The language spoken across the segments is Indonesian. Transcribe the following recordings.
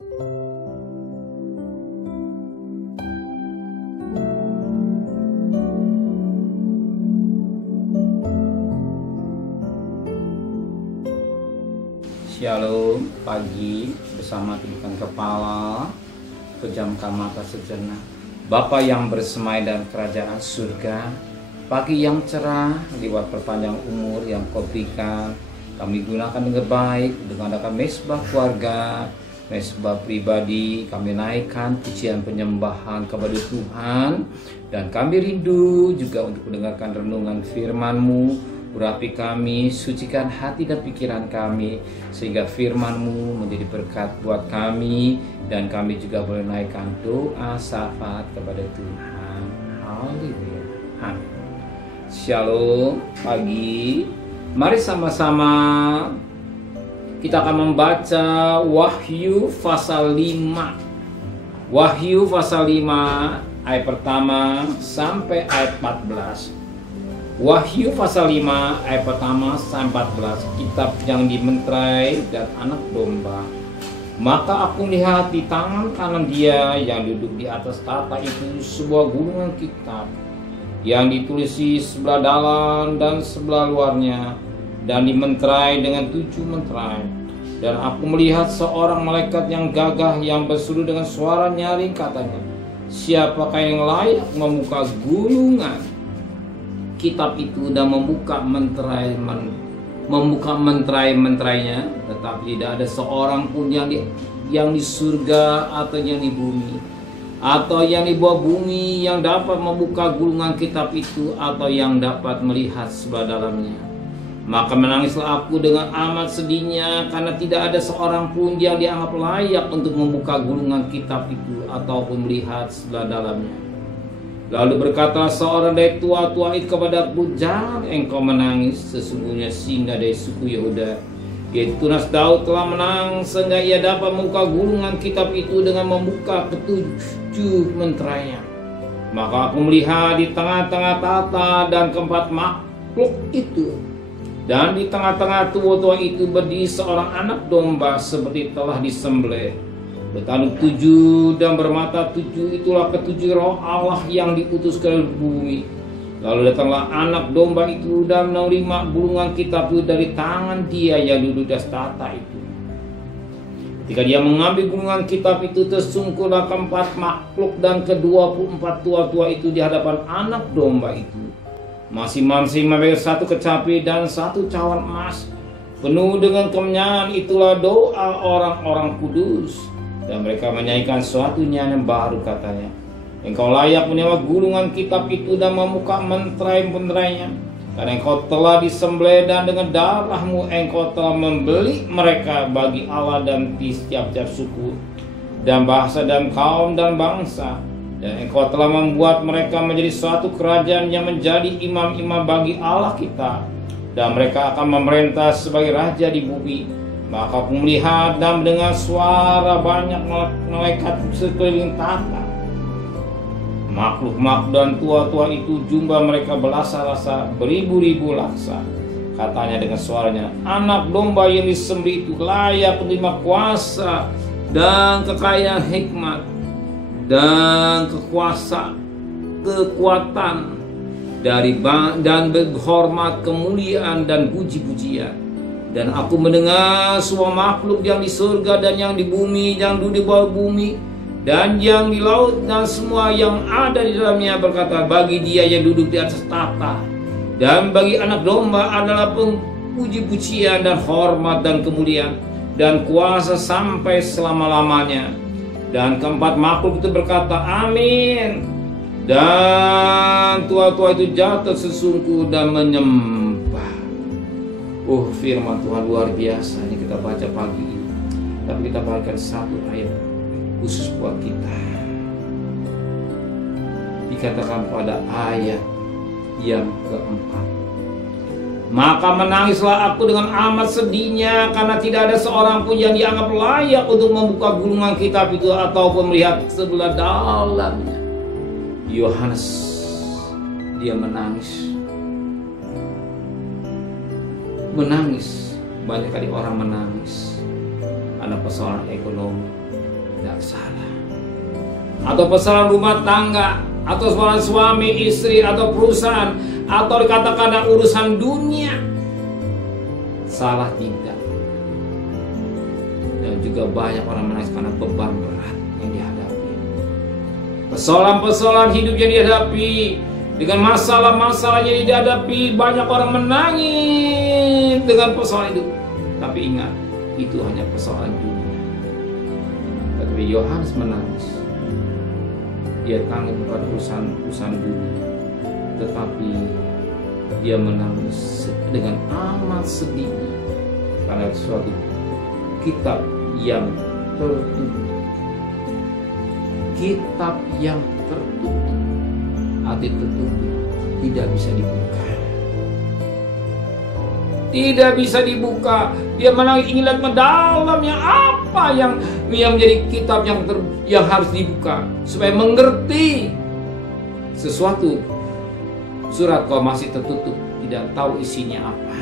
Shalom, pagi bersama tundukkan kepala, pejamkan mata sejenak. Bapa yang bersemai dalam kerajaan surga, pagi yang cerah, lewat perpanjang umur yang Kau berikan, kami gunakan dengan baik, dengan mengadakan mesbah keluarga, mesbah pribadi, kami naikkan pujian penyembahan kepada Tuhan, dan kami rindu juga untuk mendengarkan renungan firman-Mu. Urapi kami, sucikan hati dan pikiran kami, sehingga firman-Mu menjadi berkat buat kami, dan kami juga boleh naikkan doa syafaat kepada Tuhan. Haleluya. Amin. Shalom, pagi. Mari sama-sama kita akan membaca Wahyu pasal 5. Wahyu pasal 5 ayat pertama sampai ayat 14. Wahyu pasal 5 ayat pertama sampai 14, kitab yang dimeterai dan anak domba. Maka aku lihat di tangan kanan Dia yang duduk di atas tahta itu sebuah gulungan kitab yang ditulisi sebelah dalam dan sebelah luarnya, dan dimeterai dengan 7 meterai. Dan aku melihat seorang malaikat yang gagah yang berseru dengan suara nyaring, katanya, siapakah yang layak membuka gulungan kitab itu dan membuka menterainya, tetapi tidak ada seorang pun yang di surga atau yang di bumi atau yang di bawah bumi yang dapat membuka gulungan kitab itu atau yang dapat melihat sebelah dalamnya. Maka menangislah aku dengan amat sedihnya, karena tidak ada seorang pun yang dianggap layak untuk membuka gulungan kitab itu ataupun melihat sebelah dalamnya. Lalu berkata seorang dari tua-tua itu kepadaku, jangan engkau menangis, sesungguhnya singa dari suku Yehuda, yaitu tunas Daud, telah menang, sehingga ia dapat membuka gulungan kitab itu dengan membuka ketujuh menterainya. Maka aku melihat di tengah-tengah tahta dan keempat makhluk itu, dan di tengah-tengah tua-tua itu berdiri seorang anak domba seperti telah disembelih, bertanduk 7 dan bermata 7. Itulah ketujuh roh Allah yang diutus ke bumi. Lalu datanglah anak domba itu dan menerima gulungan kitab itu dari tangan Dia yang duduk di atas tahta itu. Ketika Dia mengambil gulungan kitab itu, tersungkurlah keempat makhluk dan ke-24 tua-tua itu di hadapan anak domba itu. Masing-masing memiliki satu kecapi dan satu cawan emas penuh dengan kemenyan. Itulah doa orang-orang kudus. Dan mereka menyanyikan suatu nyanyian baru, katanya, engkau layak menerima gulungan kitab itu dan membuka menterai-menterainya, karena engkau telah disembelih dan dengan darahmu engkau telah membeli mereka bagi Allah dan di setiap suku dan bahasa dan kaum dan bangsa, dan engkau telah membuat mereka menjadi suatu kerajaan yang menjadi imam-imam bagi Allah kita, dan mereka akan memerintah sebagai raja di bumi. Maka aku melihat dan mendengar suara banyak malaikat sekeliling tahta. Makhluk-makhluk dan tua-tua itu jumlah mereka berlasa-lasa, beribu-ribu laksa. Katanya dengan suaranya, anak domba yang disembelih itu layak menerima kuasa dan kekayaan, hikmat dan kekuatan dan berhormat, kemuliaan dan puji-pujian. Dan aku mendengar semua makhluk yang di surga dan yang di bumi, yang duduk di bawah bumi, dan yang di laut, dan semua yang ada di dalamnya berkata, bagi Dia yang duduk di atas tahta dan bagi anak domba adalah puji-pujian dan hormat dan kemuliaan dan kuasa sampai selama-lamanya. Dan keempat makhluk itu berkata, amin. Dan tua-tua itu jatuh sesungguh dan menyembah. Oh, firman Tuhan luar biasa ini kita baca pagi ini. Tapi kita bacakan satu ayat khusus buat kita. Dikatakan pada ayat yang keempat, maka menangislah aku dengan amat sedihnya, karena tidak ada seorang pun yang dianggap layak untuk membuka gulungan kitab itu ataupun melihat sebelah dalamnya. Yohanes, dia menangis. Banyak kali orang menangis karena persoalan ekonomi, tidak salah. Atau persoalan rumah tangga, atau persoalan suami, istri, atau perusahaan, atau dikatakan urusan dunia, salah tidak. Dan juga banyak orang menangis karena beban berat yang dihadapi, persoalan-persoalan hidup yang dihadapi, dengan masalah-masalah yang dihadapi. Banyak orang menangis dengan persoalan hidup. Tapi ingat, itu hanya persoalan dunia. Tapi Yohanes menangis. Dia tangis bukan urusan dunia, tetapi dia menangis dengan amat sedihnya karena suatu kitab yang tertutup. Kitab yang tertutup, hati tertutup, tidak bisa dibuka. Tidak bisa dibuka. Dia menangis ingin lihat mendalamnya apa yang menjadi kitab yang harus dibuka supaya mengerti sesuatu. Surat kalau masih tertutup, tidak tahu isinya apa.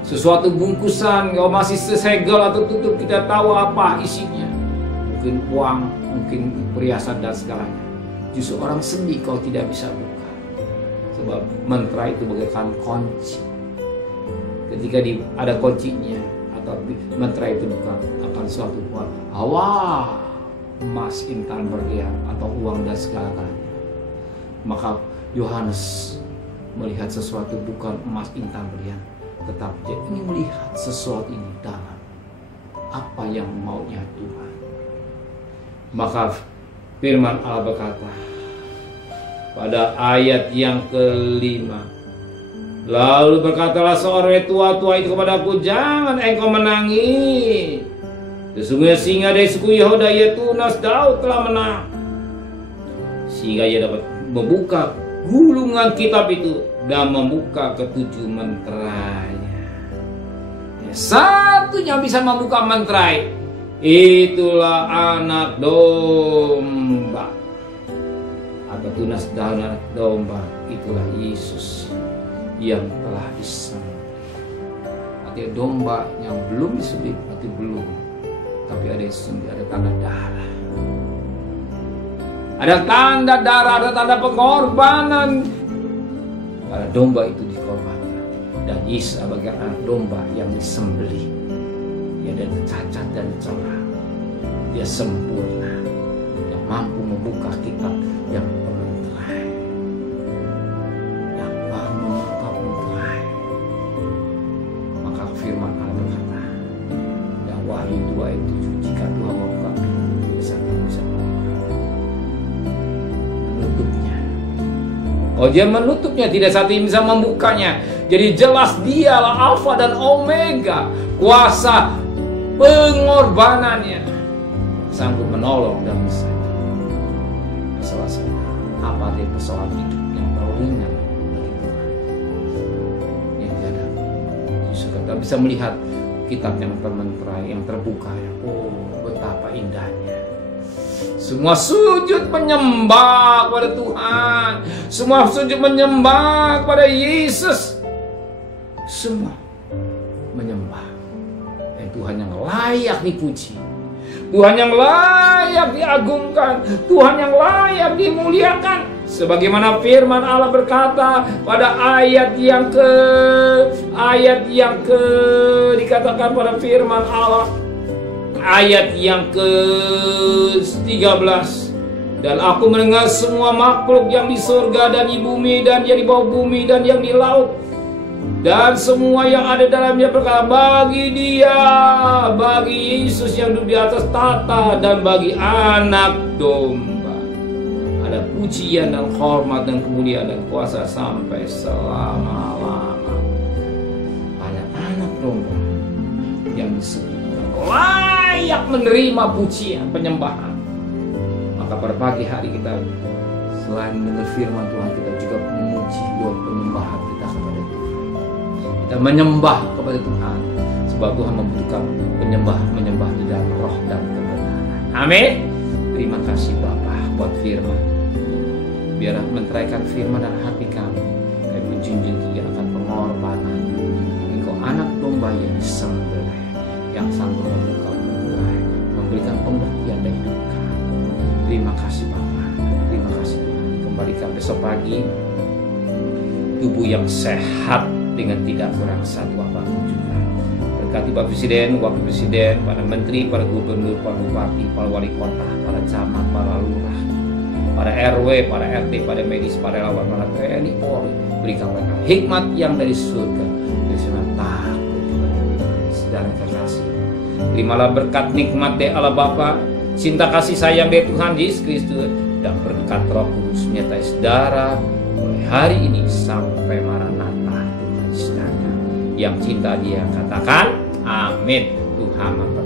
Sesuatu bungkusan kalau masih sesegel atau tutup, tidak tahu apa isinya. Mungkin uang, mungkin perhiasan dan segalanya. Justru orang sedih kalau tidak bisa buka. Sebab mantra itu bagaikan kunci. Ketika ada kuncinya atau mantra itu buka, akan suatu kuat. Wah, emas, intan, berlian atau uang dan segalanya. Maka Yohanes melihat sesuatu bukan emas, intan, berlian, tetapi dia ingin melihat sesuatu ini dalam apa yang maunya Tuhan. Maka firman Allah berkata pada ayat yang kelima, lalu berkatalah seorang tua-tua itu kepadaku, jangan engkau menangis. Sesungguhnya singa dari suku Yehuda yaitu Tunas Daud telah menang, sehingga ia dapat membuka gulungan kitab itu dan membuka ketujuh menterainya. Satunya bisa membuka menterai, itulah anak domba atau Tunas Daud, anak domba, itulah Yesus yang telah disembelih. Artinya domba yang belum disembelih, arti belum, tapi ada yang disembelih, ada tanda darah. Ada tanda darah, ada tanda pengorbanan. Karena domba itu dikorbankan. Dan Yesus sebagai anak domba yang disembelih. Dia ada cacat dan celah. Dia sempurna, yang mampu membuka kitab yang menterai, yang mampu membuka menterai. Maka firman Allah berkata, yang Wahyu 2 ayat 7, jika Tuhan membuka pintu, bisa menutupnya. Oh, dia menutupnya, tidak satu yang bisa membukanya. Jadi jelas dialah Alfa dan Omega, kuasa pengorbanannya, sanggup menolong dan menyelesaikan persoalan apa dia persoalan hidup yang terlalu ringan bagi Tuhan yang dihadapi. Yesus kita bisa melihat kitab yang termenterai, yang terbuka, ya. Oh, betapa indahnya. Semua sujud menyembah kepada Tuhan, semua sujud menyembah kepada Yesus, semua menyembah. Dan Tuhan yang layak dipuji, Tuhan yang layak diagungkan, Tuhan yang layak dimuliakan. Sebagaimana firman Allah berkata pada ayat yang ke dikatakan pada firman Allah ayat yang ke-13, dan aku mendengar semua makhluk yang di surga dan di bumi dan yang di bawah bumi dan yang di laut dan semua yang ada dalamnya berkata, bagi Dia, bagi Yesus yang duduk di atas tahta dan bagi anak domba ada pujian dan hormat dan kemuliaan dan kuasa sampai selama-lama. Pada anak domba yang disebut layak menerima pujian, penyembahan. Maka pada pagi hari kita selain mendengar firman Tuhan, kita juga memuji doa penyembahan kita kepada Tuhan. Kita menyembah kepada Tuhan, sebab Tuhan membutuhkan menyembah di dalam roh dan kebenaran. Amin. Terima kasih Bapa buat firman. Biarlah menteraikan firman dalam hati kami. Kami menjunjung tinggi akan pengorbanan Engkau anak domba yang disembelih, yang sanggup membuka menterai, memberikan pemberkatan kasih Bapak. Terima kasih Tuhan. Kembalikan besok pagi tubuh yang sehat dengan tidak kurang satu apapun juga. Berkati Bapak Presiden, Wakil Presiden, para Menteri, para Gubernur, para Bupati, para Wali Kota, para Camat, para Lurah, para RW, para RT, para medis, para relawan, para TNI, Polri. Berikan mereka hikmat yang dari surga, dari sana takut segala kasih. Terimalah berkat nikmat dari Allah Bapa, cinta kasih sayang dari Tuhan Yesus Kristus, dan berkat Roh Kudus menyertai saudara mulai hari ini sampai Maranatha Tuhan Yesus datang. Yang cinta dia katakan amin. Tuhan memberkati.